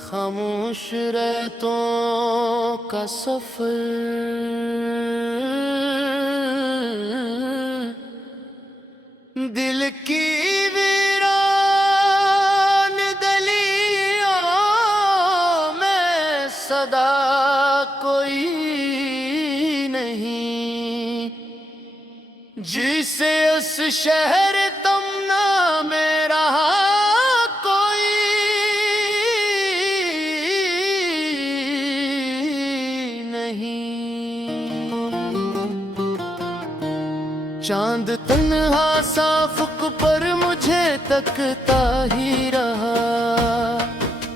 खामोश रातों का सफर, दिल की वीरान गलियों में सदा कोई नहीं, जिसे उस शहर तमना में रहा कोई नहीं। चांद तन्हा साफुक पर मुझे तकता ही रहा,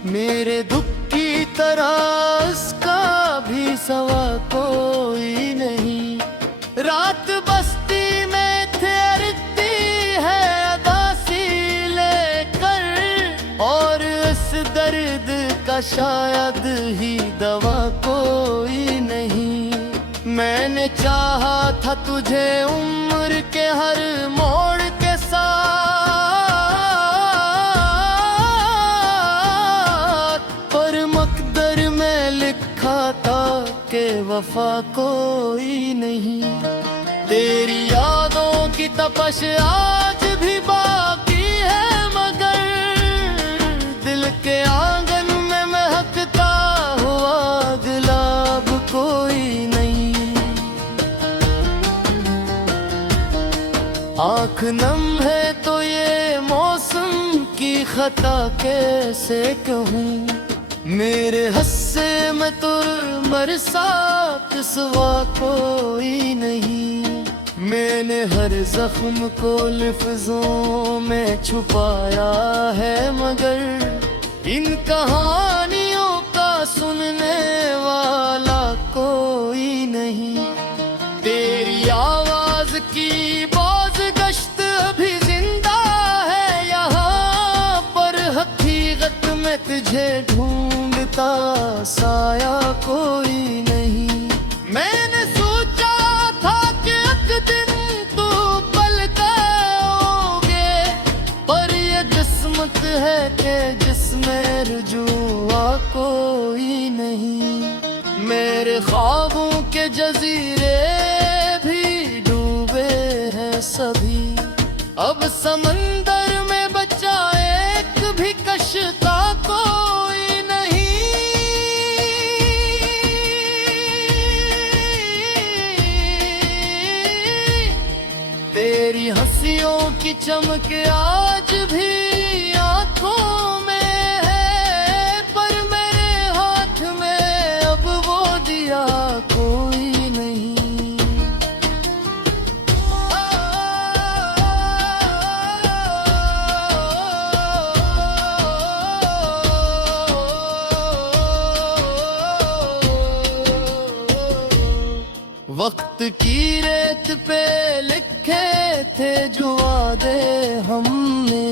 मेरे दुख की तरह उसका भी सवा कोई नहीं। रात बस्ती में ठहरती है अदासी लेकर, और इस दर्द का शायद ही दवा कोई नहीं। मैंने चाहा था तुझे उम्र के हर मोड़ के साथ, पर मकदर में लिखा था कि वफा कोई नहीं। तेरी यादों की तपश आज भी बाकी है, मगर दिल के आंगन में महकता हुआ गुलाब कोई नहीं। आँख नम है तो ये मौसम की खता कैसे कहूँ, मेरे हस्से में तो बरसात सिवा कोई नहीं। मैंने हर जख्म को लफ्जों में छुपाया है, मगर इन कहानियों का सुनने वाला कोई नहीं। तेरी आवाज की बाज़गश्त अभी जिंदा है यहाँ पर, हकीकत में तुझे ढूंढता साया कोई नहीं। मैंने सोचा था कि एक दिन तू पल आओगे, पर ये किस्मत है कि जिसमें रुजुआ कोई नहीं। मेरे ख्वाबों के जजीरे भी डूबे हैं सभी, अब समंदर में बचा एक भी कश्ता कोई नहीं। तेरी हंसियों की चमक आज भी आंखों में है, पर मेरे हाथ में अब वो दिया कोई नहीं। वक्त की रेत पे लिखे थे जो वादे हमने,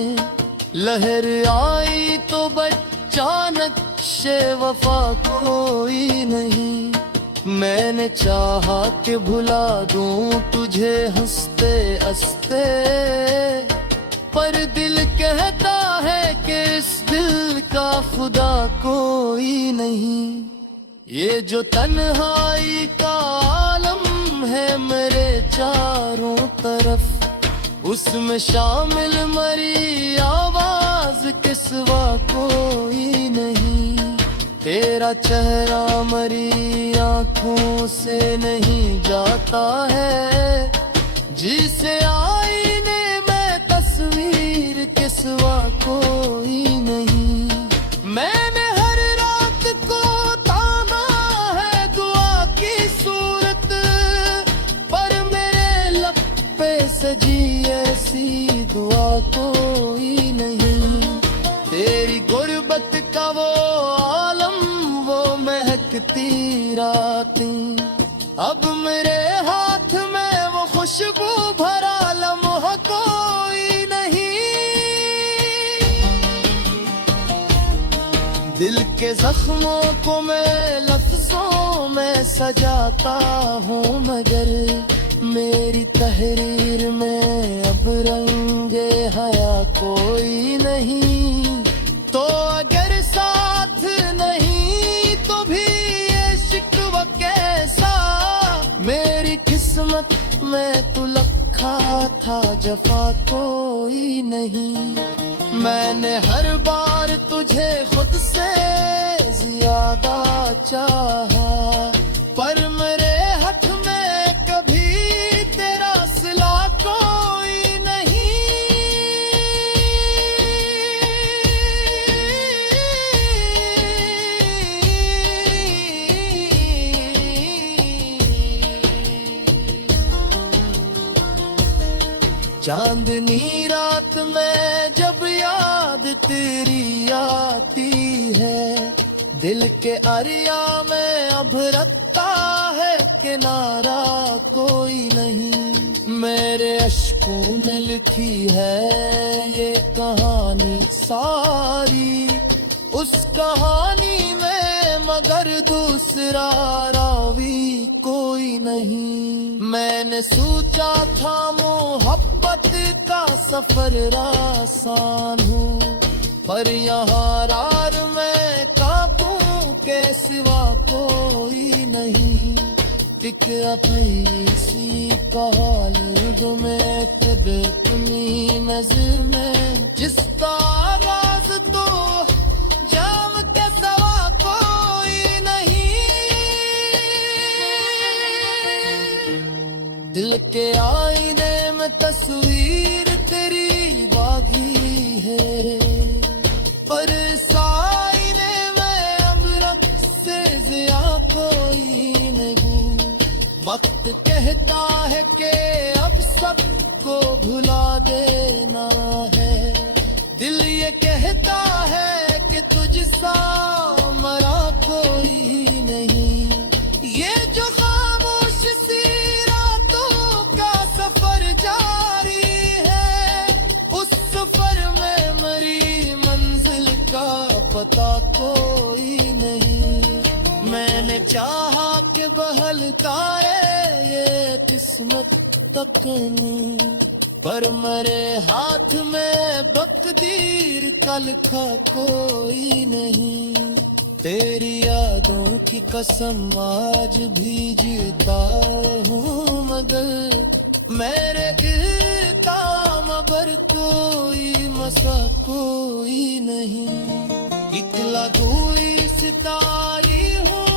लहर आई तो बच्चा नक्शे वफा कोई नहीं। मैंने चाहा कि भुला दूं तुझे हंसते हंसते, पर दिल कहता है कि इस दिल का खुदा कोई नहीं। ये जो तन्हाई का आलम है मेरे चारों तरफ, उसमें शामिल मरी आवाज के सिवा कोई नहीं। तेरा चेहरा मरी आंखों से नहीं जाता है, जिसे आईने में तस्वीर के सिवा कोई नहीं। मैंने हर रात को ताना है दुआ की सूरत, पर मेरे लब पे सजी ऐसी दुआ कोई नहीं। तेरी गुर्बत का वो आलम, वो महकती रातें, अब मेरे हाथ में वो खुशबू भरा लम्हा कोई नहीं। दिल के जख्मों को मैं लफ्जों मैं सजाता हूँ मगर मेरी तहरीर में अब रंगे हया कोई नहीं। तो अगर साथ नहीं तो भी ये शिकवा कैसा, मेरी किस्मत में तू लखा था जफा कोई नहीं। मैंने हर बार तुझे खुद से ज्यादा चाहा, पर मेरे हक में कभी तेरा सिला कोई नहीं। चांदनी रात में जब याद तेरी आती है, दिल के अरिया में अब रखता है किनारा कोई नहीं। मेरे अश्कों में लिखी है ये कहानी सारी, उस कहानी में मगर दूसरा रावी कोई नहीं। मैंने सोचा था मोहब्बत का सफर आसान हो, पर यहाँ रार में कांपू के सिवा कोई नहीं। एक अपनी कहानी में खुद अपनी नजर में जिसका आगाज तो जाम के सवा कोई नहीं। दिल के आईने में तस्वीर तेरी बागी है, पर साईने में अमृत से जिया कोई नहीं। वक्त कहता है कि अब सबको भुला देना है, दिल ये कहता है कि तुझसा मरा कोई नहीं। ये जो खामोश सी रातों का सफर जारी है, उस सफर में मरी मंजिल का पता कोई नहीं। मैंने चाहा कि बहलता है ये किस्मत तक नहीं, पर मेरे हाथ में बकदीर का लिखा कोई नहीं। तेरी यादों की कसम आज भी जीता हूँ मगर मेरे दिल का मगर कोई मसा कोई नहीं। इकला कोई सितारी हूँ